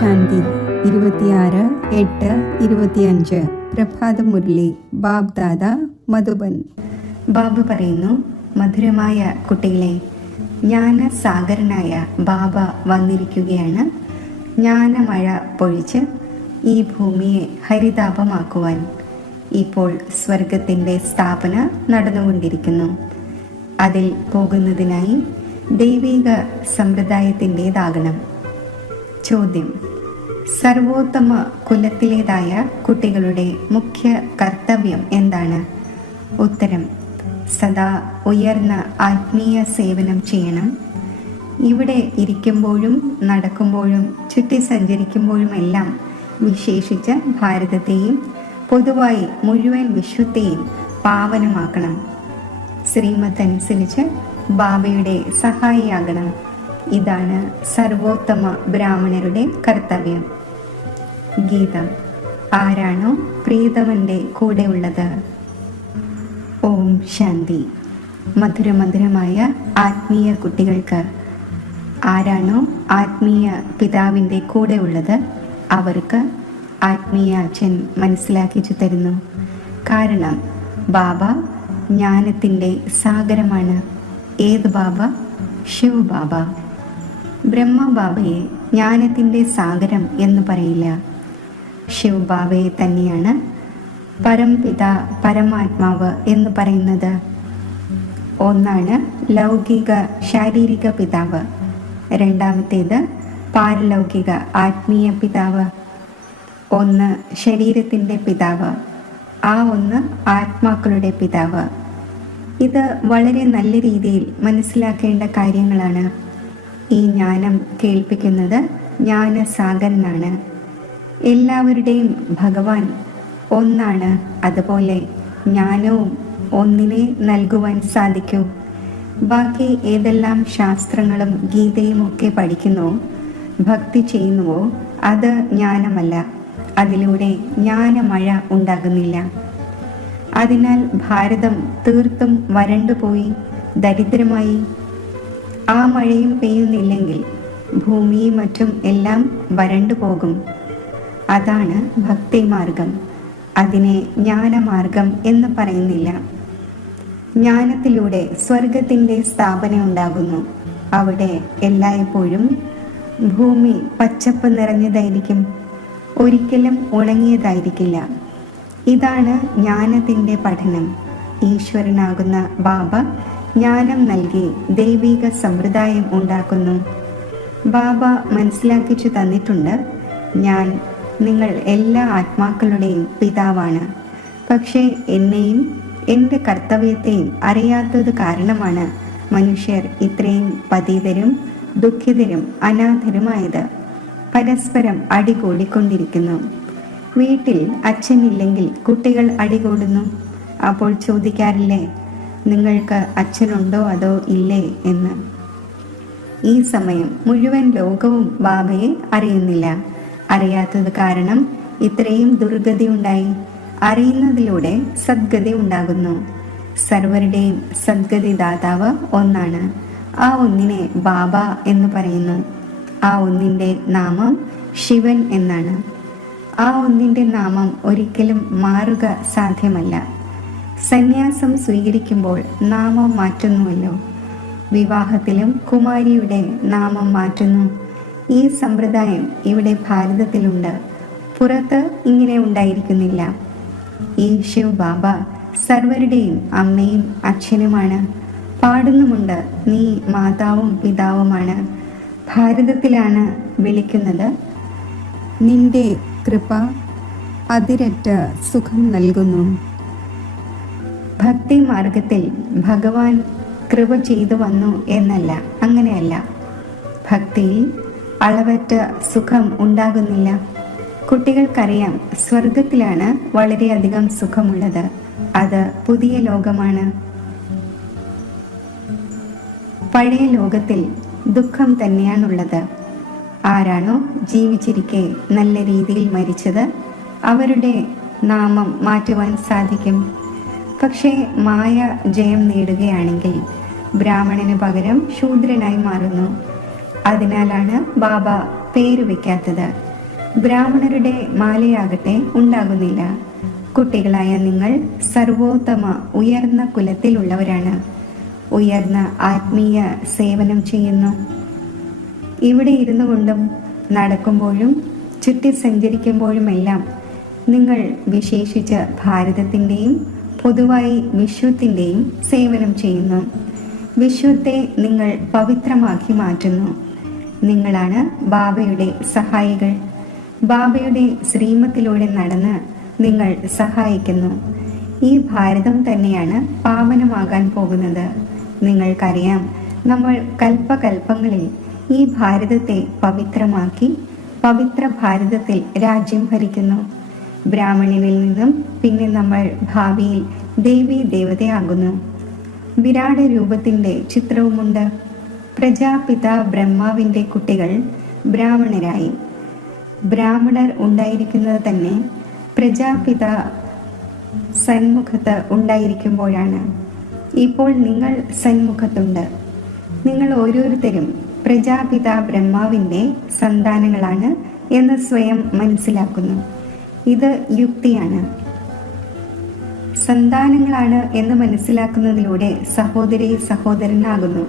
ശാന്തി 26/8/25 പ്രഭാത മുരളി ബാബ് ദാദ മധുബൻ. ബാബ പറയുന്നു, മധുരമായ കുട്ടികളെ, ജ്ഞാനസാഗരനായ ബാബ വന്നിരിക്കുകയാണ്. ജ്ഞാനമഴ പൊഴിച്ച് ഈ ഭൂമിയെ ഹരിതാപമാക്കുവാൻ. ഇപ്പോൾ സ്വർഗത്തിൻ്റെ സ്ഥാപന നടന്നുകൊണ്ടിരിക്കുന്നു. അതിൽ പോകുന്നതിനായി ദൈവിക സമ്പ്രദായത്തിൻ്റെതാകണം. ചോദ്യം: സർവോത്തമ കുലത്തിലേതായ കുട്ടികളുടെ മുഖ്യ കർത്തവ്യം എന്താണ്? ഉത്തരം: സദാ ഉയർന്ന ആത്മീയ സേവനം ചെയ്യണം. ഇവിടെ ഇരിക്കുമ്പോഴും നടക്കുമ്പോഴും ചുറ്റി സഞ്ചരിക്കുമ്പോഴുമെല്ലാം വിശേഷിച്ച് ഭാരതത്തെയും പൊതുവായി മുഴുവൻ വിശ്വത്തെയും പാവനമാക്കണം. ശ്രീമത്ത് അനുസരിച്ച് ബാബയുടെ സഹായിയാകണം. ഇതാണ് സർവോത്തമ ബ്രാഹ്മണരുടെ കർത്തവ്യം. ഗീതം: ആരാണോ പ്രീതമന്റെ കൂടെ ഉള്ളത്. ഓം ശാന്തി. മധുരമധുരമായ ആത്മീയ കുട്ടികൾക്ക്, ആരാണോ ആത്മീയ പിതാവിൻ്റെ കൂടെ ഉള്ളത് അവർക്ക് ആത്മീയ അച്ഛൻ മനസ്സിലാക്കിച്ചു തരുന്നു. കാരണം ബാബ ജ്ഞാനത്തിൻ്റെ സാഗരമാണ്. ഏത് ബാബ? ശിവ് ബാബ. ബ്രഹ്മ ബാബയെ ജ്ഞാനത്തിൻ്റെ സാഗരം എന്ന് പറയില്ല. ശിവ് ബാബയെ തന്നെയാണ് പരംപിത പരമാത്മാവ് എന്ന് പറയുന്നത്. ഒന്നാണ് ലൗകിക ശാരീരിക പിതാവ്, രണ്ടാമത്തേത് പാരലൗകിക ആത്മീയ പിതാവ്. ഒന്ന് ശരീരത്തിൻ്റെ പിതാവ്, ആ ഒന്ന് ആത്മാക്കളുടെ പിതാവ്. ഇത് വളരെ നല്ല രീതിയിൽ മനസ്സിലാക്കേണ്ട കാര്യങ്ങളാണ്. ഈ ജ്ഞാനം കേൾപ്പിക്കുന്നത് ജ്ഞാനസാഗരനാണ്. എല്ലാവരുടെയും ഭഗവാൻ ഒന്നാണ്. അതുപോലെ ജ്ഞാനവും ഒന്നിനെ നൽകുവാൻ സാധിക്കൂ. ബാക്കി ഏതെല്ലാം ശാസ്ത്രങ്ങളും ഗീതയും ഒക്കെ പഠിക്കുന്നുവോ, ഭക്തി ചെയ്യുന്നുവോ, അത് ജ്ഞാനമല്ല. അതിലൂടെ ജ്ഞാനമഴ ഉണ്ടാകുന്നില്ല. അതിനാൽ ഭാരതം തീർത്തും വരണ്ടുപോയി ദരിദ്രമായി. ആ മഴയും പെയ്യുന്നില്ലെങ്കിൽ ഭൂമിയും മറ്റും എല്ലാം വരണ്ടു പോകും. അതാണ് ഭക്തിമാർഗം. അതിനെ ജ്ഞാനമാർഗം എന്ന് പറയുന്നില്ല. ജ്ഞാനത്തിലൂടെ സ്വർഗത്തിൻ്റെ സ്ഥാപന ഉണ്ടാകുന്നു. അവിടെ എല്ലായ്പ്പോഴും ഭൂമി പച്ചപ്പ് നിറഞ്ഞതായിരിക്കും, ഒരിക്കലും ഉണങ്ങിയതായിരിക്കില്ല. ഇതാണ് ജ്ഞാനത്തിൻ്റെ പഠനം. ഈശ്വരനാകുന്ന ബാബ ജ്ഞാനം നൽകി ദൈവിക സമ്പ്രദായം ഉണ്ടാക്കുന്നു. ബാബ മനസ്സിലാക്കിച്ചു തന്നിട്ടുണ്ട്, ഞാൻ നിങ്ങൾ എല്ലാ ആത്മാക്കളുടെയും പിതാവാണ്. പക്ഷേ എന്നെയും എൻ്റെ കർത്തവ്യത്തെയും അറിയാത്തത് കാരണമാണ് മനുഷ്യർ ഇത്രയും പതിതരും ദുഃഖിതരും അനാഥരുമായത്. പരസ്പരം അടികൂടിക്കൊണ്ടിരിക്കുന്നു. വീട്ടിൽ അച്ഛനില്ലെങ്കിൽ കുട്ടികൾ അടികൂടുന്നു. അപ്പോൾ ചോദിക്കാറില്ലേ, നിങ്ങൾക്ക് അച്ഛനുണ്ടോ അതോ ഇല്ലേ എന്ന്? ഈ സമയം മുഴുവൻ ലോകവും ബാബയെ അറിയുന്നില്ല. അറിയാത്തത് കാരണം ഇത്രയും ദുർഗതി ഉണ്ടായി. അറിയുന്നതിലൂടെ സദ്ഗതി ഉണ്ടാകുന്നു. സർവരുടെയും സദ്ഗതി ദാതാവ് ഒന്നാണ്. ആ ഒന്നിനെ ബാബ എന്ന് പറയുന്നു. ആ ഒന്നിൻ്റെ നാമം ശിവൻ എന്നാണ്. ആ ഒന്നിൻ്റെ നാമം ഒരിക്കലും മാറുക സാധ്യമല്ല. സന്യാസം സ്വീകരിക്കുമ്പോൾ നാമം മാറ്റുന്നുവല്ലോ. വിവാഹത്തിലും കുമാരിയുടെ നാമം മാറ്റുന്നു. ഈ സമ്പ്രദായം ഇവിടെ ഭാരതത്തിലുണ്ട്. പുറത്ത് ഇങ്ങനെ ഉണ്ടായിരിക്കുന്നില്ല. ഈ ശിവ് ബാബ സർവരുടെയും അമ്മയും അച്ഛനുമാണ്. പാടുന്നുമുണ്ട്, നീ മാതാവും പിതാവുമാണ്. ഭാരതത്തിലാണ് വിളിക്കുന്നത്. നിന്റെ കൃപ അതിരറ്റ സുഖം നൽകുന്നു. ഭക്തി മാർഗത്തിൽ ഭഗവാൻ കൃപ ചെയ്തു വന്നു എന്നല്ല, അങ്ങനെയല്ല. ഭക്തിയിൽ അളവറ്റ സുഖം ഉണ്ടാകുന്നില്ല. കുട്ടികൾക്കറിയാം, സ്വർഗത്തിലാണ് വളരെയധികം സുഖമുള്ളത്. അത് പുതിയ ലോകമാണ്. പഴയ ലോകത്തിൽ ദുഃഖം തന്നെയാണുള്ളത്. ആരാണോ ജീവിച്ചിരിക്കെ നല്ല രീതിയിൽ മരിച്ചത് അവരുടെ നാമം മാറ്റുവാൻ സാധിക്കും. പക്ഷേ മായ ജയം നേടുകയാണെങ്കിൽ ബ്രാഹ്മണന് പകരം ശൂദ്രനായി മാറുന്നു. അതിനാലാണ് ബാബ പേര് വയ്ക്കാത്തത്. ബ്രാഹ്മണരുടെ മാലയാകട്ടെ ഉണ്ടാകുന്നില്ല. കുട്ടികളായ നിങ്ങൾ സർവോത്തമ ഉയർന്ന കുലത്തിലുള്ളവരാണ്. ഉയർന്ന ആത്മീയ സേവനം ചെയ്യുന്നു. ഇവിടെ ഇരുന്നു കൊണ്ടും നടക്കുമ്പോഴും ചുറ്റി സഞ്ചരിക്കുമ്പോഴുമെല്ലാം നിങ്ങൾ വിശേഷിച്ച് ഭാരതത്തിൻ്റെയും പൊതുവായി വിശ്വത്തിൻ്റെയും സേവനം ചെയ്യുന്നു. വിശ്വത്തെ നിങ്ങൾ പവിത്രമാക്കി മാറ്റുന്നു. നിങ്ങളാണ് ബാബയുടെ സഹായികൾ. ബാബയുടെ ശ്രീമത്തിലൂടെ നടന്ന് നിങ്ങൾ സഹായിക്കുന്നു. ഈ ഭാരതം തന്നെയാണ് പാവനമാകാൻ പോകുന്നത്. നിങ്ങൾക്കറിയാം, നമ്മൾ കൽപ്പകൽപ്പങ്ങളിൽ ഈ ഭാരതത്തെ പവിത്രമാക്കി പവിത്ര ഭാരതത്തിൽ രാജ്യം ഭരിക്കുന്നു. ബ്രാഹ്മണനിൽ നിന്നും പിന്നെ നമ്മൾ ഭാവിയിൽ ദേവി ദേവതയാകുന്നു. വിരാട രൂപത്തിൻ്റെ ചിത്രവുമുണ്ട്. പ്രജാപിത ബ്രഹ്മാവിൻ്റെ കുട്ടികൾ ബ്രാഹ്മണരായി. ബ്രാഹ്മണർ ഉണ്ടായിരിക്കുന്നത് തന്നെ പ്രജാപിത സന്മുഖത്ത് ഉണ്ടായിരിക്കുമ്പോഴാണ്. ഇപ്പോൾ നിങ്ങൾ സന്മുഖത്തുണ്ട്. നിങ്ങൾ ഓരോരുത്തരും പ്രജാപിത ബ്രഹ്മാവിൻ്റെ സന്താനങ്ങളാണ് എന്ന് സ്വയം മനസ്സിലാക്കുന്നു. ഇത് യുക്തിയാണ്. സന്താനങ്ങളാണ് എന്ന് മനസ്സിലാക്കുന്നതിലൂടെ സഹോദരി സഹോദരനാകുന്നു.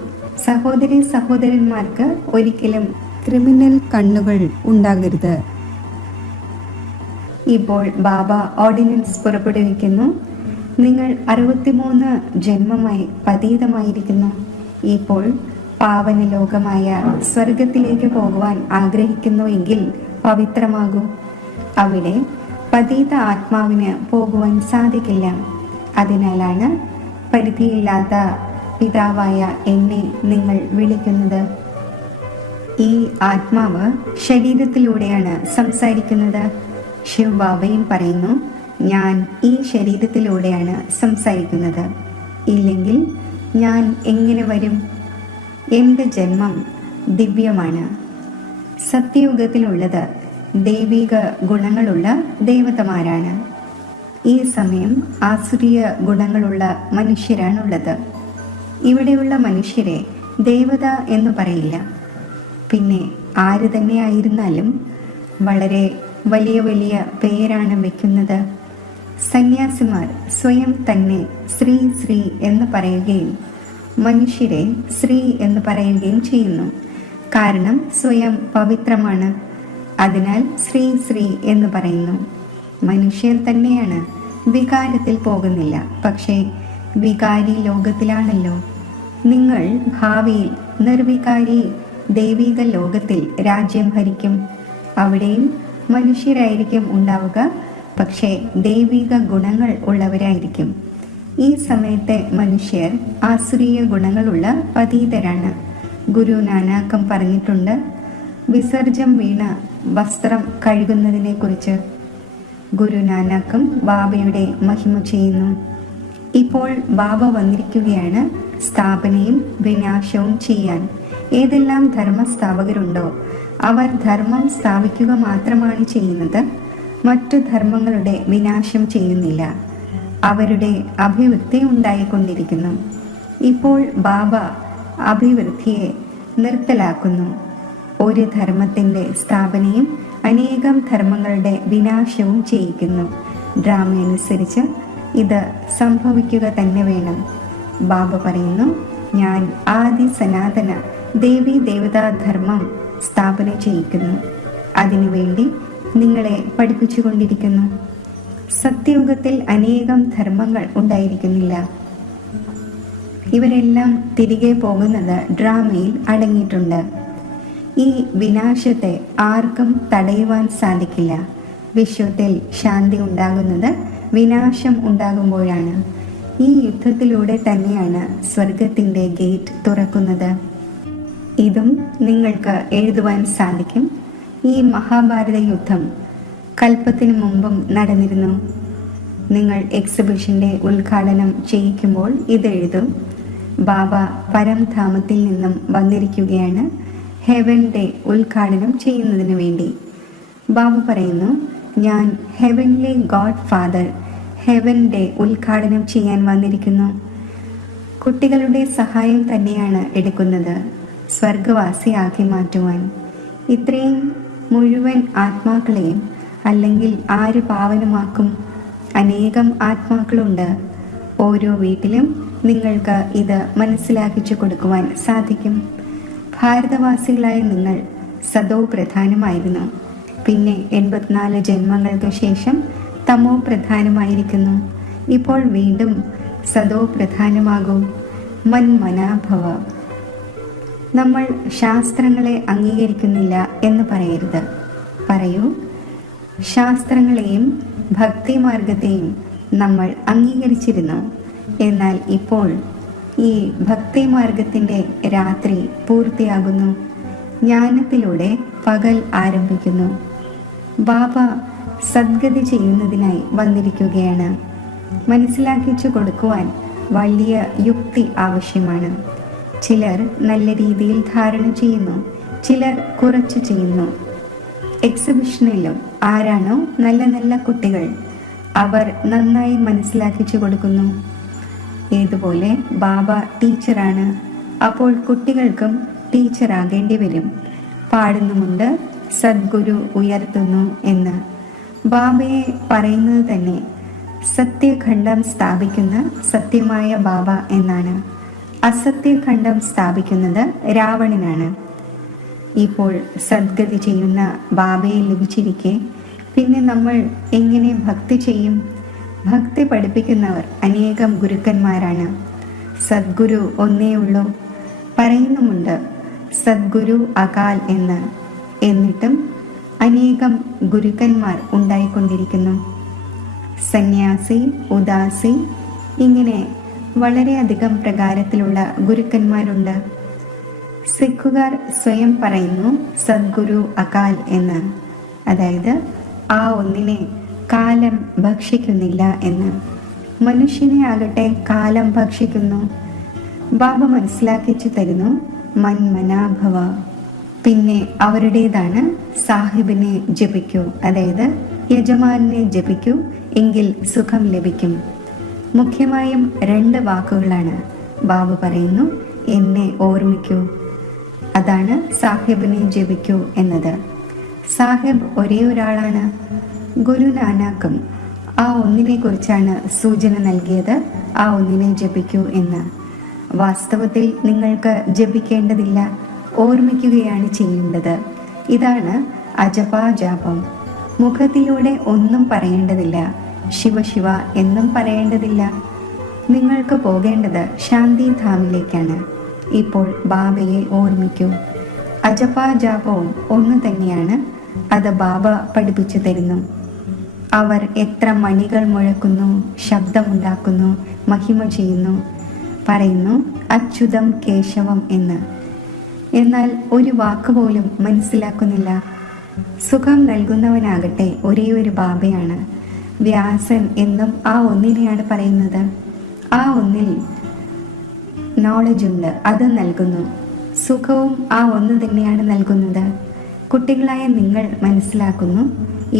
സഹോദരി സഹോദരന്മാർക്ക് ഒരിക്കലും ക്രിമിനൽ കണ്ണുകൾ ഉണ്ടാകരുത്. ഇപ്പോൾ ബാബ ഓർഡിനൻസ് പുറപ്പെടുവിക്കുന്നു. നിങ്ങൾ 63 ജന്മമായി പതീതമായിരിക്കുന്നു. ഇപ്പോൾ പാവന ലോകമായ സ്വർഗത്തിലേക്ക് പോകുവാൻ ആഗ്രഹിക്കുന്നു എങ്കിൽ പവിത്രമാകൂ. അവിടെ പതീത ആത്മാവിന് പോകുവാൻ സാധിക്കില്ല. അതിനാലാണ് പരിധിയില്ലാത്ത പിതാവായ എന്നെ നിങ്ങൾ വിളിക്കുന്നത്. ഈ ആത്മാവ് ശരീരത്തിലൂടെയാണ് സംസാരിക്കുന്നത്. ശിവ് ബാബയും പറയുന്നു, ഞാൻ ഈ ശരീരത്തിലൂടെയാണ് സംസാരിക്കുന്നത്. ഇല്ലെങ്കിൽ ഞാൻ എങ്ങനെ വരും? എൻ്റെ ജന്മം ദിവ്യമാണ്. സത്യയുഗത്തിലുള്ളത് ദൈവിക ഗുണങ്ങളുള്ള ദേവതമാരാണ്. ഈ സമയം ആസുരീയ ഗുണങ്ങളുള്ള മനുഷ്യരാണുള്ളത്. ഇവിടെയുള്ള മനുഷ്യരെ ദേവത എന്ന് പറയില്ല. പിന്നെ ആര് തന്നെയായിരുന്നാലും വളരെ വലിയ വലിയ പേരാണ് വയ്ക്കുന്നത്. സന്യാസിമാർ സ്വയം തന്നെ ശ്രീ ശ്രീ എന്ന് പറയുകയും മനുഷ്യരെ ശ്രീ എന്ന് പറയുകയും ചെയ്യുന്നു. കാരണം സ്വയം പവിത്രമാണ്. അതിനാൽ ശ്രീ ശ്രീ എന്ന് പറയുന്നു. മനുഷ്യർ തന്നെയാണ്. വികാരത്തിൽ പോകുന്നില്ല. പക്ഷേ വികാരി ലോകത്തിലാണല്ലോ. നിങ്ങൾ ഭാവിയിൽ നിർവികാരി ദൈവിക ലോകത്തിൽ രാജ്യം ഭരിക്കും. അവിടെയും മനുഷ്യരായിരിക്കും ഉണ്ടാവുക, പക്ഷേ ദൈവിക ഗുണങ്ങൾ ഉള്ളവരായിരിക്കും. ഈ സമയത്തെ മനുഷ്യർ ആസുരീയ ഗുണങ്ങളുള്ള പതീതരാണ്. ഗുരു നാനാക്കം പറഞ്ഞിട്ടുണ്ട് വിസർജം വീണ വസ്ത്രം കഴുകുന്നതിനെ കുറിച്ച്. ഗുരു നാനാക്കും ബാബയുടെ മഹിമ ചെയ്യുന്നു. ഇപ്പോൾ ബാബ വന്നിരിക്കുകയാണ് സ്ഥാപനയും വിനാശവും ചെയ്യാൻ. ഏതെല്ലാം ധർമ്മസ്ഥാപകരുണ്ടോ അവർ ധർമ്മം സ്ഥാപിക്കുക മാത്രമാണ് ചെയ്യുന്നത്. മറ്റു ധർമ്മങ്ങളുടെ വിനാശം ചെയ്യുന്നില്ല. അവരുടെ അഭിവൃദ്ധി ഉണ്ടായിക്കൊണ്ടിരിക്കുന്നു. ഇപ്പോൾ ബാബ അഭിവൃദ്ധിയെ നിർത്തലാക്കുന്നു. ഒരു ധർമ്മത്തിൻ്റെ സ്ഥാപനയും അനേകം ധർമ്മങ്ങളുടെ വിനാശവും ചെയ്യിക്കുന്നു. ഡ്രാമയനുസരിച്ച് ഇത് സംഭവിക്കുക തന്നെ വേണം. ബാബ പറയുന്നു, ഞാൻ ആദി സനാതന ദേവി ദേവതാ ധർമ്മം സ്ഥാപന ചെയ്യിക്കുന്നു. അതിനുവേണ്ടി നിങ്ങളെ പഠിപ്പിച്ചുകൊണ്ടിരിക്കുന്നു. സത്യയുഗത്തിൽ അനേകം ധർമ്മങ്ങൾ ഉണ്ടായിരിക്കുന്നില്ല. ഇവരെല്ലാം തിരികെ പോകുന്നത് ഡ്രാമയിൽ അടങ്ങിയിട്ടുണ്ട്. ഈ വിനാശത്തെ ആർക്കും തടയുവാൻ സാധിക്കില്ല. വിശ്വത്തിൽ ശാന്തി ഉണ്ടാകുന്നത് വിനാശം ഉണ്ടാകുമ്പോഴാണ്. ഈ യുദ്ധത്തിലൂടെ തന്നെയാണ് സ്വർഗത്തിൻ്റെ ഗേറ്റ് തുറക്കുന്നത്. ഇതും നിങ്ങൾക്ക് എഴുതുവാൻ സാധിക്കും. ഈ മഹാഭാരത യുദ്ധം കൽപ്പത്തിന് മുമ്പും നടന്നിരുന്നു. നിങ്ങൾ എക്സിബിഷൻ്റെ ഉദ്ഘാടനം ചെയ്യിക്കുമ്പോൾ ഇതെഴുതും. ബാബ പരംധാമത്തിൽ നിന്നും വന്നിരിക്കുകയാണ് ഹെവൻ്റെ ഉദ്ഘാടനം ചെയ്യുന്നതിന് വേണ്ടി. ബാബ പറയുന്നു, ഞാൻ ഹെവൻലി ഗോഡ് ഫാദർ ഹെവൻ്റെ ഉദ്ഘാടനം ചെയ്യാൻ വന്നിരിക്കുന്നു. കുട്ടികളുടെ സഹായം തന്നെയാണ് എടുക്കുന്നത് സ്വർഗവാസിയാക്കി മാറ്റുവാൻ. ഇത്രയും മുഴുവൻ ആത്മാക്കളെയും അല്ലെങ്കിൽ ആര് പാവനമാക്കും? അനേകം ആത്മാക്കളുണ്ട്. ഓരോ വീട്ടിലും നിങ്ങൾക്ക് ഇത് മനസ്സിലാക്കിച്ചു കൊടുക്കുവാൻ സാധിക്കും. ഭാരതവാസികളായ നിങ്ങൾ സദോ പ്രധാനമായിരുന്നു. പിന്നെ 84 ജന്മങ്ങൾക്ക് ശേഷം തമോ പ്രധാനമായിരിക്കുന്നു. ഇപ്പോൾ വീണ്ടും സദോ പ്രധാനമാകൂ. മന്മനാഭവ. നമ്മൾ ശാസ്ത്രങ്ങളെ അംഗീകരിക്കുന്നില്ല എന്ന് പറയരുത്. പറയൂ, ശാസ്ത്രങ്ങളെയും ഭക്തിമാർഗത്തെയും നമ്മൾ അംഗീകരിച്ചിരുന്നു. എന്നാൽ ഇപ്പോൾ ഈ ഭക്തിമാർഗത്തിൻ്റെ രാത്രി പൂർത്തിയാകുന്നു. ജ്ഞാനത്തിലൂടെ പകൽ ആരംഭിക്കുന്നു. ബാബ സദ്ഗതി ചെയ്യുന്നതിനായി വന്നിരിക്കുകയാണ്. മനസ്സിലാക്കിച്ചു കൊടുക്കുവാൻ വലിയ യുക്തി ആവശ്യമാണ്. ചിലർ നല്ല രീതിയിൽ ധാരണ ചെയ്യുന്നു, ചിലർ കുറച്ച് ചെയ്യുന്നു. എക്സിബിഷനിലും ആരാണോ നല്ല നല്ല കുട്ടികൾ, അവർ നന്നായി മനസ്സിലാക്കിച്ചു കൊടുക്കുന്നു. ഏതുപോലെ ബാബ ടീച്ചറാണ്, അപ്പോൾ കുട്ടികൾക്കും ടീച്ചറാകേണ്ടി വരും. പാടുന്നുമുണ്ട് സദ്ഗുരു ഉയർത്തുന്നു എന്ന്. ബാബയെ പറയുന്നത് തന്നെ സത്യഖണ്ഡം സ്ഥാപിക്കുന്ന സത്യമായ ബാബ എന്നാണ്. അസത്യഖണ്ഡം സ്ഥാപിക്കുന്നത് രാവണനാണ്. ഇപ്പോൾ സദ്ഗതി ചെയ്യുന്ന ബാബയെ ലഭിച്ചിരിക്കെ പിന്നെ നമ്മൾ എങ്ങനെ ഭക്തി ചെയ്യും? ഭക്തി പഠിപ്പിക്കുന്നവർ അനേകം ഗുരുക്കന്മാരാണ്. സദ്ഗുരു ഒന്നേ ഉള്ളൂ. പറയുന്നുമുണ്ട് സദ്ഗുരു അകാൽ എന്ന്. എന്നിട്ടും അനേകം ഗുരുക്കന്മാർ ഉണ്ടായിക്കൊണ്ടിരിക്കുന്നു. സന്യാസി, ഉദാസി, ഇങ്ങനെ വളരെയധികം പ്രകാരത്തിലുള്ള ഗുരുക്കന്മാരുണ്ട്. സിഖുകാർ സ്വയം പറയുന്നു സദ്ഗുരു അകാൽ എന്ന്. അതായത് ആ ഒന്നിനെ കാലം ഭക്ഷിക്കുന്നില്ല എന്ന്. മനുഷ്യനെ ആകട്ടെ കാലം ഭക്ഷിക്കുന്നു. ബാബ മനസ്സിലാക്കിച്ചു തരുന്നു മന്മനാഭവ. പിന്നെ അവരുടേതാണ് സാഹിബിനെ ജപിക്കൂ, അതായത് യജമാനെ ജപിക്കൂ, എങ്കിൽ സുഖം ലഭിക്കും. മുഖ്യമായും 2 വാക്കുകളാണ്. ബാബ പറയുന്നു എന്നെ ഓർമ്മിക്കൂ. അതാണ് സാഹിബിനെ ജപിക്കൂ എന്നത്. സാഹിബ് ഒരേ ഒരാളാണ്. ഗുരു നാനാക്കും ആ ഒന്നിനെ കുറിച്ചാണ് സൂചന നൽകിയത്, ആ ഒന്നിനെ ജപിക്കൂ എന്ന്. വാസ്തവത്തിൽ നിങ്ങൾക്ക് ജപിക്കേണ്ടതില്ല, ഓർമ്മിക്കുകയാണ് ചെയ്യേണ്ടത്. ഇതാണ് അജപാജാപം. മുഖത്തിലൂടെ ഒന്നും പറയേണ്ടതില്ല, ശിവശിവ എന്നും പറയേണ്ടതില്ല. നിങ്ങൾക്ക് പോകേണ്ടത് ശാന്തിധാമിലേക്കാണ്. ഇപ്പോൾ ബാബയെ ഓർമ്മിക്കൂ. അജപാജാപവും ഒന്ന് തന്നെയാണ്. അത് ബാബ പഠിപ്പിച്ചു തരുന്നു. അവർ എത്ര മണികൾ മുഴക്കുന്നു, ശബ്ദമുണ്ടാക്കുന്നു, മഹിമ ചെയ്യുന്നു, പറയുന്നു അച്യുതം കേശവം എന്ന്. എന്നാൽ ഒരു വാക്കുപോലും മനസ്സിലാക്കുന്നില്ല. സുഖം നൽകുന്നവനാകട്ടെ ഒരേ ഒരു ബാബയാണ്. വ്യാസൻ എന്നും ആ ഒന്നിനെയാണ് പറയുന്നത്. ആ ഒന്നിൽ നോളജ് ഉണ്ട്, അത് നൽകുന്നു. സുഖവും ആ ഒന്ന് തന്നെയാണ് നൽകുന്നത്. കുട്ടികളായ നിങ്ങൾ മനസ്സിലാക്കുന്നു.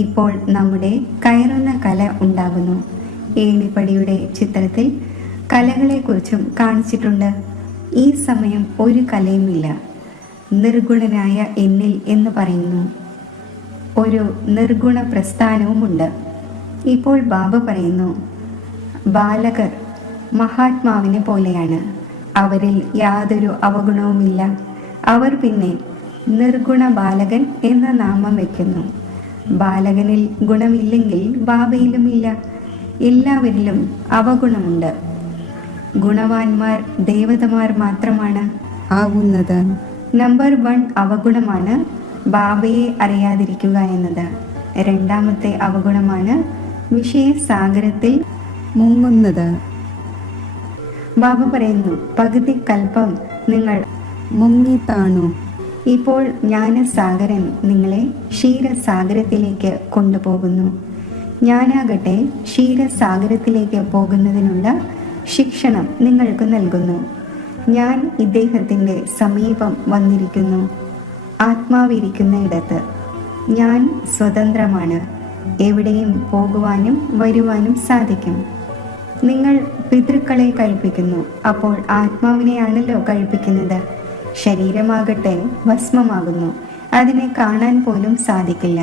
ഇപ്പോൾ നമ്മുടെ കയറുന്ന കല ഉണ്ടാകുന്നു. ഏണിപ്പടിയുടെ ചിത്രത്തിൽ കലകളെക്കുറിച്ചും കാണിച്ചിട്ടുണ്ട്. ഈ സമയം ഒരു കലയുമില്ല. നിർഗുണനായ എന്നിൽ എന്ന് പറയുന്നു. ഒരു നിർഗുണ പ്രസ്ഥാനവുമുണ്ട്. ഇപ്പോൾ ബാബ പറയുന്നു ബാലകർ മഹാത്മാവിനെ പോലെയാണ്. അവരിൽ യാതൊരു അവഗുണവുമില്ല. അവർ പിന്നെ നിർഗുണ ബാലകൻ എന്ന നാമം വയ്ക്കുന്നു. ബാലകനിൽ ഗുണമില്ലെങ്കിൽ ബാബയിലുമില്ല. എല്ലാവരിലും അവഗുണമുണ്ട്. ഗുണവാന്മാർ ദേവതമാർ മാത്രമാണ് ആവുന്നത്. നമ്പർ 1 അവഗുണമാണ് ബാബയെ അറിയാതിരിക്കുക എന്നത്. 2ാമത്തെ അവഗുണമാണ് വിഷയസാഗരത്തിൽ മുങ്ങുന്നത്. ബാബ പറയുന്നു പകുതി കൽപ്പം നിങ്ങൾ മുങ്ങിത്താണു. ഇപ്പോൾ ജ്ഞാനസാഗരൻ നിങ്ങളെ ക്ഷീരസാഗരത്തിലേക്ക് കൊണ്ടുപോകുന്നു. ഞാനാകട്ടെ ക്ഷീരസാഗരത്തിലേക്ക് പോകുന്നതിനുള്ള ശിക്ഷണം നിങ്ങൾക്ക് നൽകുന്നു. ഞാൻ ഇദ്ദേഹത്തിൻ്റെ സമീപം വന്നിരിക്കുന്നു. ആത്മാവിരിക്കുന്ന ഇടത്ത് ഞാൻ സ്വതന്ത്രമാണ്. എവിടെയും പോകുവാനും വരുവാനും സാധിക്കും. നിങ്ങൾ പിതൃക്കളെ കഴിപ്പിക്കുന്നു, അപ്പോൾ ആത്മാവിനെയാണല്ലോ കഴിപ്പിക്കുന്നത്. ശരീരമാകട്ടെ ഭസ്മമാകുന്നു. അതിനെ കാണാൻ പോലും സാധിക്കില്ല.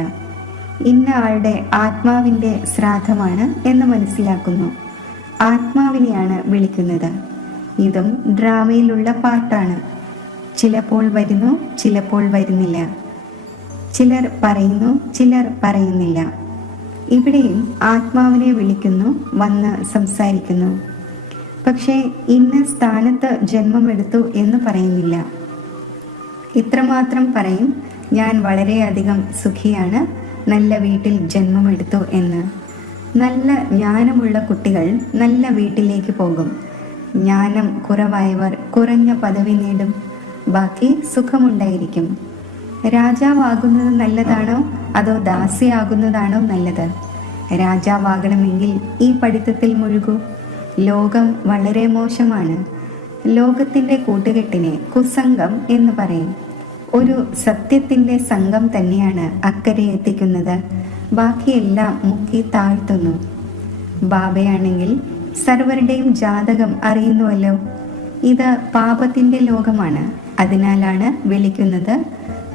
ഇന്ന ആളുടെ ആത്മാവിൻ്റെ ശ്രാദ്ധമാണ് എന്ന് മനസ്സിലാക്കുന്നു. ആത്മാവിനെയാണ് വിളിക്കുന്നത്. ഇതും ഡ്രാമയിലുള്ള പാട്ടാണ്. ചിലപ്പോൾ വരുന്നു, ചിലപ്പോൾ വരുന്നില്ല. ചിലർ പറയുന്നു, ചിലർ പറയുന്നില്ല. ഇവിടെയും ആത്മാവിനെ വിളിക്കുന്നു, വന്ന് സംസാരിക്കുന്നു. പക്ഷേ ഇന്ന സ്ഥാനത്ത് ജന്മമെടുത്തു എന്ന് പറയുന്നില്ല. ഇത്രമാത്രം പറയും, ഞാൻ വളരെയധികം സുഖിയാണ്, നല്ല വീട്ടിൽ ജന്മമെടുത്തു എന്ന്. നല്ല ജ്ഞാനമുള്ള കുട്ടികൾ നല്ല വീട്ടിലേക്ക് പോകും. ജ്ഞാനം കുറവായവർ കുറഞ്ഞ പദവി നേടും. ബാക്കി സുഖമുണ്ടായിരിക്കും. രാജാവാകുന്നത് നല്ലതാണോ അതോ ദാസിയാകുന്നതാണോ നല്ലത്? രാജാവാകണമെങ്കിൽ ഈ പഠിത്തത്തിൽ മുഴുകൂ. ലോകം വളരെ മോശമാണ്. ലോകത്തിൻ്റെ കൂട്ടുകെട്ടിനെ കുസംഗം എന്ന് പറയും. ഒരു സത്യത്തിൻ്റെ സംഘം തന്നെയാണ് അക്കരെ എത്തിക്കുന്നത്. ബാക്കിയെല്ലാം മുക്കി താഴ്ത്തുന്നു. ബാബയാണെങ്കിൽ സർവരുടെയും ജാതകം അറിയുന്നുവല്ലോ. ഇത് പാപത്തിൻ്റെ ലോകമാണ്. അതിനാലാണ് വിളിക്കുന്നത്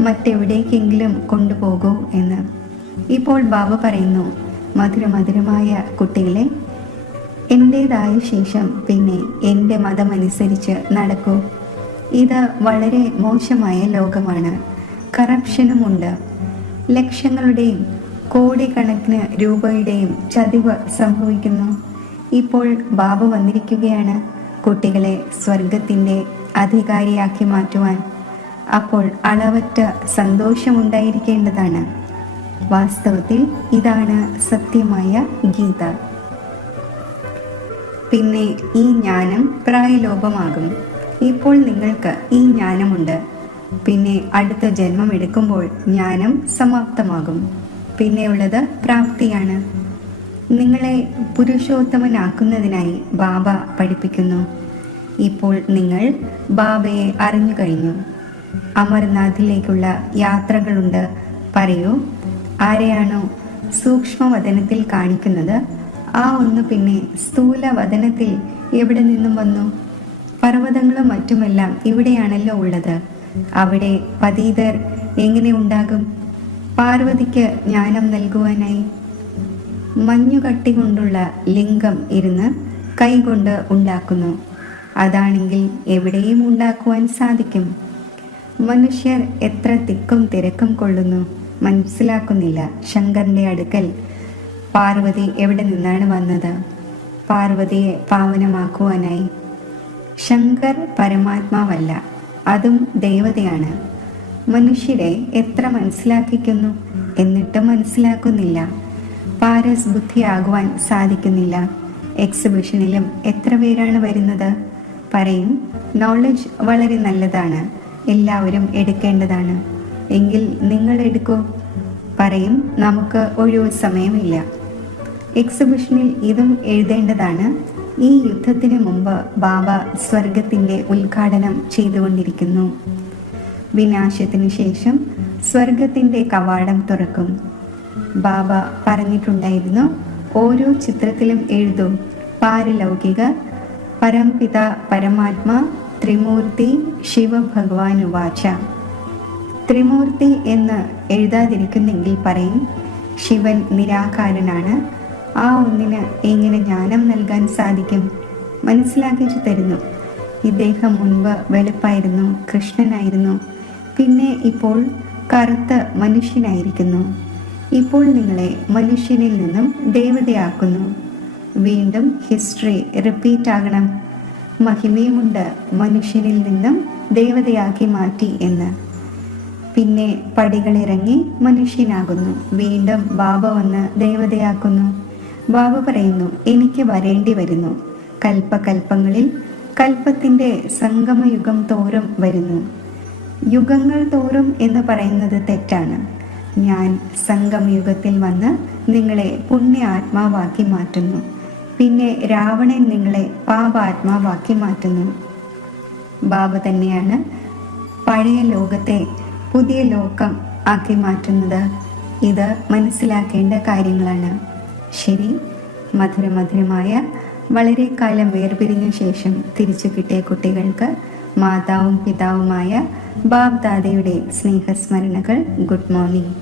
മറ്റെവിടേക്കെങ്കിലും കൊണ്ടുപോകൂ എന്ന്. ഇപ്പോൾ ബാബ പറയുന്നു, മധുരമധുരമായ കുട്ടികളെ, എൻ്റേതായ ശേഷം പിന്നെ എൻ്റെ മതമനുസരിച്ച് നടക്കൂ. ഇത് വളരെ മോശമായ ലോകമാണ്. കറപ്ഷനുമുണ്ട്. ലക്ഷങ്ങളുടെയും കോടിക്കണക്കിന് രൂപയുടെയും ചതിവ് സംഭവിക്കുന്നു. ഇപ്പോൾ ബാബ വന്നിരിക്കുകയാണ് കുട്ടികളെ സ്വർഗത്തിൻ്റെ അധികാരിയാക്കി മാറ്റുവാൻ. അപ്പോൾ അളവറ്റ സന്തോഷമുണ്ടായിരിക്കേണ്ടതാണ്. വാസ്തവത്തിൽ ഇതാണ് സത്യമായ ഗീത. പിന്നെ ഈ ജ്ഞാനം പ്രായലോപമാകും. ഇപ്പോൾ നിങ്ങൾക്ക് ഈ ജ്ഞാനമുണ്ട്. പിന്നെ അടുത്ത ജന്മം എടുക്കുമ്പോൾ ജ്ഞാനം സമാപ്തമാകും. പിന്നെയുള്ളത് പ്രാപ്തിയാണ്. നിങ്ങളെ പുരുഷോത്തമനാക്കുന്നതിനായി ബാബ പഠിപ്പിക്കുന്നു. ഇപ്പോൾ നിങ്ങൾ ബാബയെ അറിഞ്ഞു കഴിഞ്ഞു. അമർനാഥിലേക്കുള്ള യാത്രകളുണ്ട്. പറയൂ, ആരെയാണോ സൂക്ഷ്മവദനത്തിൽ കാണിക്കുന്നത് ആ ഒന്ന് പിന്നെ സ്ഥൂലവദനത്തിൽ എവിടെ നിന്നും വന്നു? പർവ്വതങ്ങളും മറ്റുമെല്ലാം ഇവിടെയാണല്ലോ ഉള്ളത്. അവിടെ പതീതർ എങ്ങനെ ഉണ്ടാകും? പാർവതിക്ക് ജ്ഞാനം നൽകുവാനായി മഞ്ഞുകട്ടി കൊണ്ടുള്ള ലിംഗം ഇരുന്ന് കൈകൊണ്ട് ഉണ്ടാക്കുന്നു. അതാണെങ്കിൽ എവിടെയും ഉണ്ടാക്കുവാൻ സാധിക്കും. മനുഷ്യർ എത്ര തിക്കും തിരക്കും കൊള്ളുന്നു, മനസ്സിലാക്കുന്നില്ല. ശങ്കറിൻ്റെ അടുക്കൽ പാർവതി എവിടെ നിന്നാണ് വന്നത്? പാർവതിയെ പാവനമാക്കുവാനായി. ശങ്കർ പരമാത്മാവല്ല, അതും ദേവതയാണ്. മനുഷ്യരെ എത്ര മനസ്സിലാക്കിക്കുന്നു, എന്നിട്ടും മനസ്സിലാക്കുന്നില്ല. പാരസ് ബുദ്ധിയാകുവാൻ സാധിക്കുന്നില്ല. എക്സിബിഷനിലും എത്ര പേരാണ് വരുന്നത്? പറയും, നോളജ് വളരെ നല്ലതാണ്, എല്ലാവരും എടുക്കേണ്ടതാണ്. എങ്കിൽ നിങ്ങൾ എടുക്കൂ. പറയും, നമുക്ക് ഒഴിവു സമയമില്ല. എക്സിബിഷനിൽ ഇതും എഴുതേണ്ടതാണ്. ഈ യുദ്ധത്തിന് മുമ്പ് ബാബ സ്വർഗത്തിൻ്റെ ഉദ്ഘാടനം ചെയ്തുകൊണ്ടിരിക്കുന്നു. വിനാശത്തിന് ശേഷം സ്വർഗത്തിൻ്റെ കവാടം തുറക്കും. ബാബ പറഞ്ഞിട്ടുണ്ടായിരുന്നു, ഓരോ ചിത്രത്തിലും എഴുതും, പാരലൗകിക പരംപിത പരമാത്മാ ത്രിമൂർത്തി ശിവഭഗവാനുവാച. ത്രിമൂർത്തി എന്ന് എഴുതാതിരിക്കുന്നെങ്കിൽ പറയും, ശിവൻ നിരാകാരനാണ്. ആ ഒന്നിന് എങ്ങനെ ജ്ഞാനം നൽകാൻ സാധിക്കും? മനസ്സിലാക്കിച്ചു തരുന്നു. ഇദ്ദേഹം മുൻപ് വെളുപ്പായിരുന്നു, കൃഷ്ണനായിരുന്നു, പിന്നെ ഇപ്പോൾ കറുത്ത മനുഷ്യനായിരിക്കുന്നു. ഇപ്പോൾ നിങ്ങളെ മനുഷ്യനിൽ നിന്നും ദേവതയാക്കുന്നു. വീണ്ടും ഹിസ്റ്ററി റിപ്പീറ്റ് ആകണം. മഹിമയുമുണ്ട് മനുഷ്യനിൽ നിന്നും ദേവതയാക്കി മാറ്റി എന്ന്. പിന്നെ പടികളിറങ്ങി മനുഷ്യനാകുന്നു. വീണ്ടും ബാബ വന്ന് ദേവതയാക്കുന്നു. ബാബ പറയുന്നു, എനിക്ക് വരേണ്ടി വരുന്നു. കൽപ്പകൽപ്പങ്ങളിൽ കൽപ്പത്തിൻ്റെ സംഗമയുഗം തോറും വരുന്നു. യുഗങ്ങൾ തോറും എന്ന് പറയുന്നത് തെറ്റാണ്. ഞാൻ സംഗമയുഗത്തിൽ വന്ന് നിങ്ങളെ പുണ്യ ആത്മാവാക്കി മാറ്റുന്നു. പിന്നെ രാവണൻ നിങ്ങളെ പാപാത്മാവാക്കി മാറ്റുന്നു. ബാബ തന്നെയാണ് പഴയ ലോകത്തെ പുതിയ ലോകം ആക്കി മാറ്റുന്നത്. ഇത് മനസ്സിലാക്കേണ്ട കാര്യങ്ങളാണ്. ശരി, മധുരമധുരമായ വളരെ കാലം വേർപിരിഞ്ഞ ശേഷം തിരിച്ചു കിട്ടിയ കുട്ടികൾക്ക് മാതാവും പിതാവുമായ ബാബ്ദാദയുടെ സ്നേഹസ്മരണകൾ. Good morning.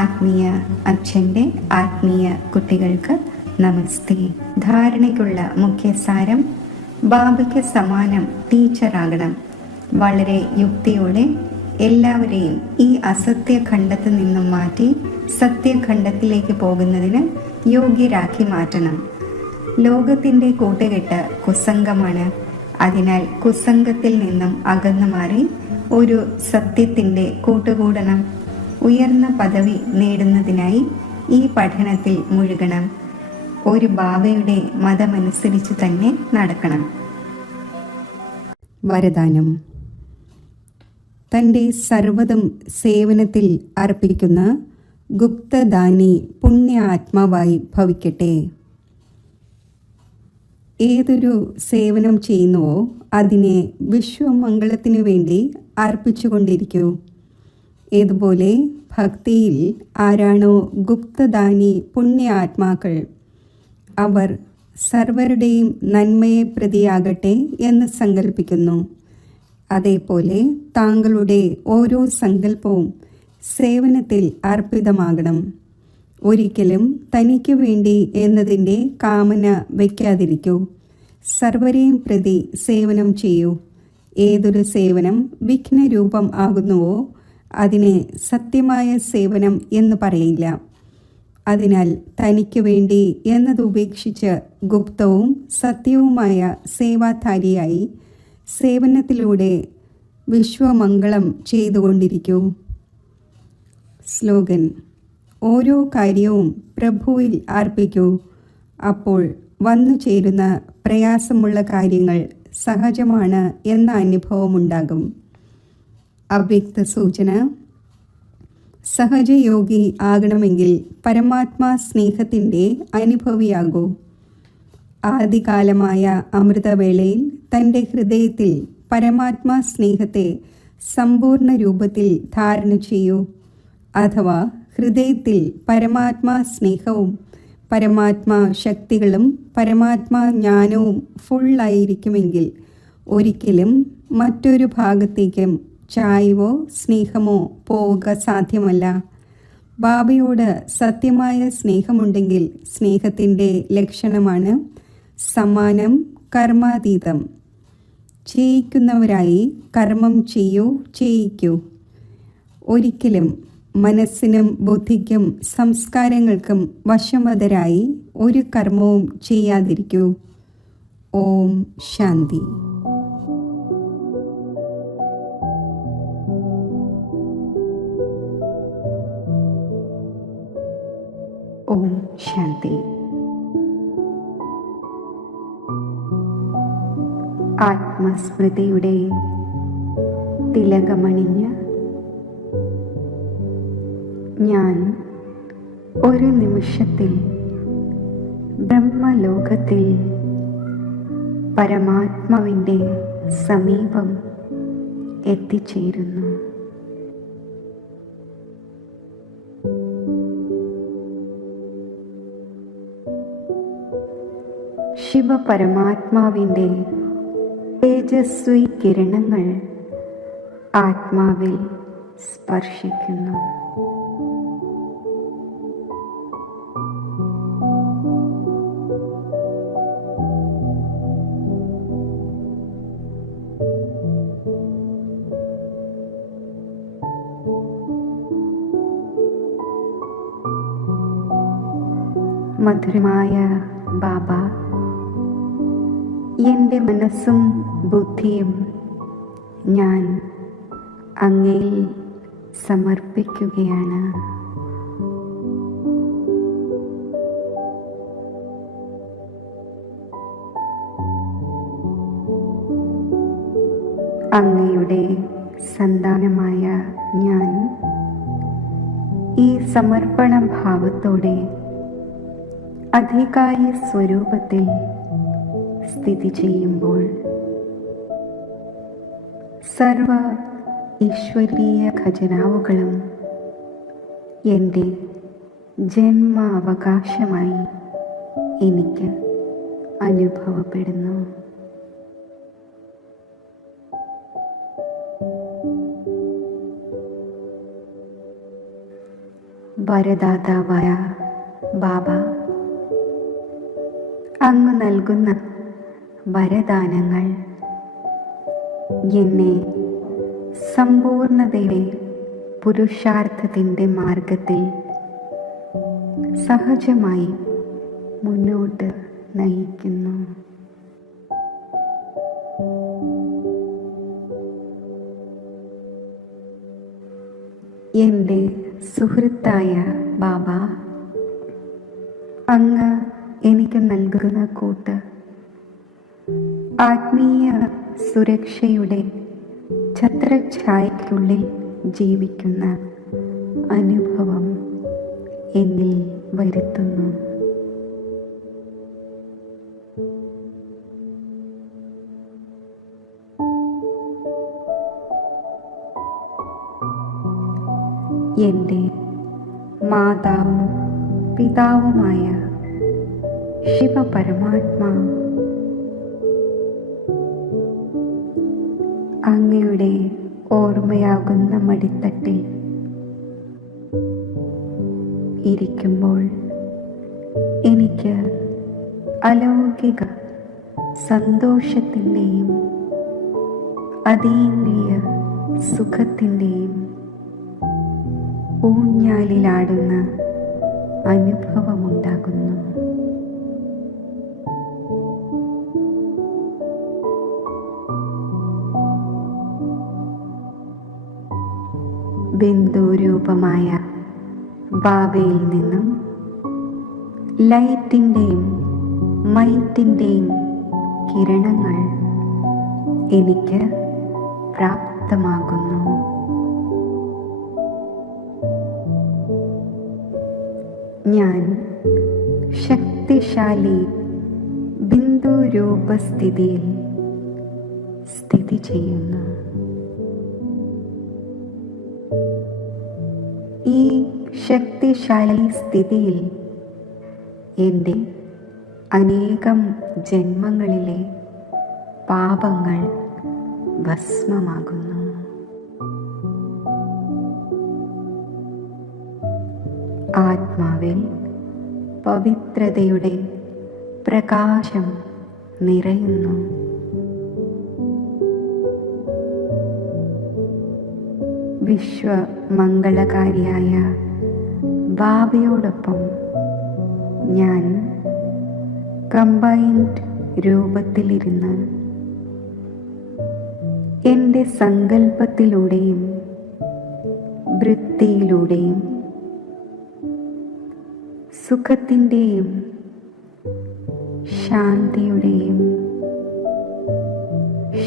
ആത്മീയ അച്ഛൻ്റെ ആത്മീയ കുട്ടികൾക്ക് നമസ്തേ. ധാരണയ്ക്കുള്ള മുഖ്യസാരം: ബാബയ്ക്ക് സമാനം ടീച്ചറാകണം. വളരെ യുക്തിയോടെ എല്ലാവരെയും ഈ അസത്യഖണ്ഡത്തിൽ നിന്നും മാറ്റി സത്യഖണ്ഡത്തിലേക്ക് പോകുന്നതിന് യോഗ്യരാക്കി മാറ്റണം. ലോകത്തിൻ്റെ കൂട്ടുകെട്ട് കുസംഗമാണ്. അതിനാൽ കുസംഗത്തിൽ നിന്നും അകന്നു മാറി ഒരു സത്യത്തിൻ്റെ കൂട്ടുകൂടണം. ഉയർന്ന പദവി നേടുന്നതിനായി ഈ പഠനത്തിൽ മുഴുകണം. ഒരു ബാബയുടെ മതമനുസരിച്ച് തന്നെ നടക്കണം. വരദാനം: തൻ്റെ സർവ്വതും സേവനത്തിൽ അർപ്പിക്കുന്ന ഗുപ്തദാനി പുണ്യ ആത്മാവായി ഭവിക്കട്ടെ. ഏതൊരു സേവനം ചെയ്യുന്നുവോ അതിനെ വിശ്വമംഗളത്തിനു വേണ്ടി അർപ്പിച്ചുകൊണ്ടിരിക്കൂ. ഇതുപോലെ ഭക്തിയിൽ ആരാണോ ഗുപ്തദാനി പുണ്യ ആത്മാക്കൾ, അവർ സർവരുടെയും നന്മയെ പ്രതിയാകട്ടെ എന്ന് സങ്കല്പിക്കുന്നു. അതേപോലെ താങ്കളുടെ ഓരോ സങ്കല്പവും സേവനത്തിൽ അർപ്പിതമാകണം. ഒരിക്കലും തനിക്ക് വേണ്ടി എന്നതിൻ്റെ കാമന വയ്ക്കാതിരിക്കൂ. സർവരെയും പ്രതി സേവനം ചെയ്യൂ. ഏതൊരു സേവനം വിഘ്നരൂപം ആകുന്നുവോ അതിനെ സത്യമായ സേവനം എന്ന് പറയില്ല. അതിനാൽ തനിക്ക് വേണ്ടി എന്നത് ഉപേക്ഷിച്ച് ഗുപ്തവും സത്യവുമായ സേവാധാരിയായി സേവനത്തിലൂടെ വിശ്വമംഗളം ചെയ്തുകൊണ്ടിരിക്കൂ. സ്ലോഗൻ: ഓരോ കാര്യവും പ്രഭുവിൽ അർപ്പിക്കൂ. അപ്പോൾ വന്നു ചേരുന്ന പ്രയാസമുള്ള കാര്യങ്ങൾ സഹജമാണ് എന്ന അനുഭവമുണ്ടാകും. അവ്യക്ത സൂചന: സഹജയോഗി ആകണമെങ്കിൽ പരമാത്മാ സ്നേഹത്തിൻ്റെ അനുഭവിയാകൂ. ആദികാലമായ അമൃതവേളയിൽ തൻ്റെ ഹൃദയത്തിൽ പരമാത്മാ സ്നേഹത്തെ സമ്പൂർണ്ണ രൂപത്തിൽ ധാരണ ചെയ്യൂ. അഥവാ ഹൃദയത്തിൽ പരമാത്മാ സ്നേഹവും പരമാത്മാ ശക്തികളും പരമാത്മാ ജ്ഞാനവും ഫുള്ളായിരിക്കുമെങ്കിൽ ഒരിക്കലും മറ്റൊരു ഭാഗത്തേക്കും ചായ്വോ സ്നേഹമോ പോവുക സാധ്യമല്ല. ബാബയോട് സത്യമായ സ്നേഹമുണ്ടെങ്കിൽ സ്നേഹത്തിൻ്റെ ലക്ഷണമാണ് സമാനം കർമാതീതം. ചെയ്യിക്കുന്നവരായി കർമ്മം ചെയ്യിക്കൂ. ഒരിക്കലും മനസ്സിനും ബുദ്ധിക്കും സംസ്കാരങ്ങൾക്കും വശമതരായി ഒരു കർമ്മവും ചെയ്യാതിരിക്കൂ. ഓം ശാന്തി. ഓം ശാന്തി. ആത്മസ്മൃതിയുടെ തിലകമണിഞ്ഞ് ഞാൻ ഒരു നിമിഷത്തിൽ ബ്രഹ്മലോകത്തിൽ പരമാത്മാവിൻ്റെ സമീപം എത്തിച്ചേരുന്നു. ശിവപരമാത്മാവിൻ്റെ തേജസ്വി കിരണങ്ങൾ ആത്മാവിൽ സ്പർശിക്കുന്നു. മധുരമായ ബാബ, എൻ്റെ മനസ്സും ബുദ്ധിയും ഞാൻ അങ്ങയിൽ സമർപ്പിക്കുകയാണ്. അങ്ങയുടെ സന്താനമായ ഞാൻ ഈ സമർപ്പണ ഭാവത്തോടെ അധികാരി സ്വരൂപത്തിൽ സ്ഥിതി ചെയ്യുമ്പോൾ സർവ ഈശ്വരീയ ഖജനാവുകളും എൻ്റെ ജന്മാവകാശമായി എനിക്ക് അനുഭവപ്പെടുന്നു. വരദാതാവായ ബാബ, അങ്ങ് നൽകുന്ന വരദാനങ്ങൾ എന്നെ സമ്പൂർണതയുടെ പുരുഷാർത്ഥത്തിൻ്റെ മാർഗത്തിൽ സഹജമായി മുന്നോട്ട് നയിക്കുന്നു. എൻ്റെ സുഹൃത്തായ ബാബ, അങ്ങ് എനിക്ക് നൽകുന്ന കൂട്ട് ആത്മീയ സുരക്ഷയുടെ ഛത്രഛായയ്ക്കുള്ളിൽ ജീവിക്കുന്ന അനുഭവം എന്നിൽ വരുത്തുന്നു. എൻ്റെ മാതാവും പിതാവുമായ ശിവപരമാത്മാ, അങ്ങയുടെ ഓർമ്മയാകുന്ന മടിത്തട്ടിൽ ഇരിക്കുമ്പോൾ എനിക്ക് അലൗകിക സന്തോഷത്തിൻ്റെയും അതീന്ദ്രിയ സുഖത്തിൻ്റെയും ഊഞ്ഞാലിലാടുന്ന അനുഭവമുണ്ടാകുന്നു. ബിന്ദുരൂപമായ ബാബയിൽ നിന്നും ലൈറ്റിൻ്റെയും മൈറ്റിൻ്റെയും കിരണങ്ങൾ എനിക്ക് പ്രാപ്തമാകുന്നു. ഞാൻ ശക്തിശാലി ബിന്ദുരൂപസ്ഥിതിയിൽ സ്ഥിതി ചെയ്യുന്നു. ഈ ശക്തിശാലി സ്ഥിതിയിൽ എൻ്റെ അനേകം ജന്മങ്ങളിലെ പാപങ്ങൾ ഭസ്മമാകുന്നു. ആത്മാവിൽ പവിത്രതയുടെ പ്രകാശം നിറയുന്നു. വിശ്വമംഗളകാരിയായ ബാബയോടൊപ്പം ഞാൻ കമ്പൈൻഡ് രൂപത്തിലിരുന്ന് എൻ്റെ സങ്കല്പത്തിലൂടെയും വൃത്തിയിലൂടെയും സുഖത്തിൻ്റെയും ശാന്തിയുടെയും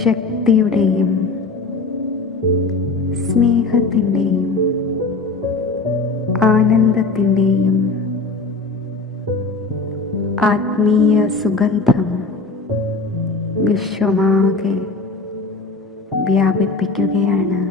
ശക്തിയുടെയും സ്നേഹത്തിൻ്റെയും ആനന്ദത്തിൻ്റെയും ആത്മീയ സുഗന്ധം വിശ്വമാകെ വ്യാപിപ്പിക്കുകയാണ്.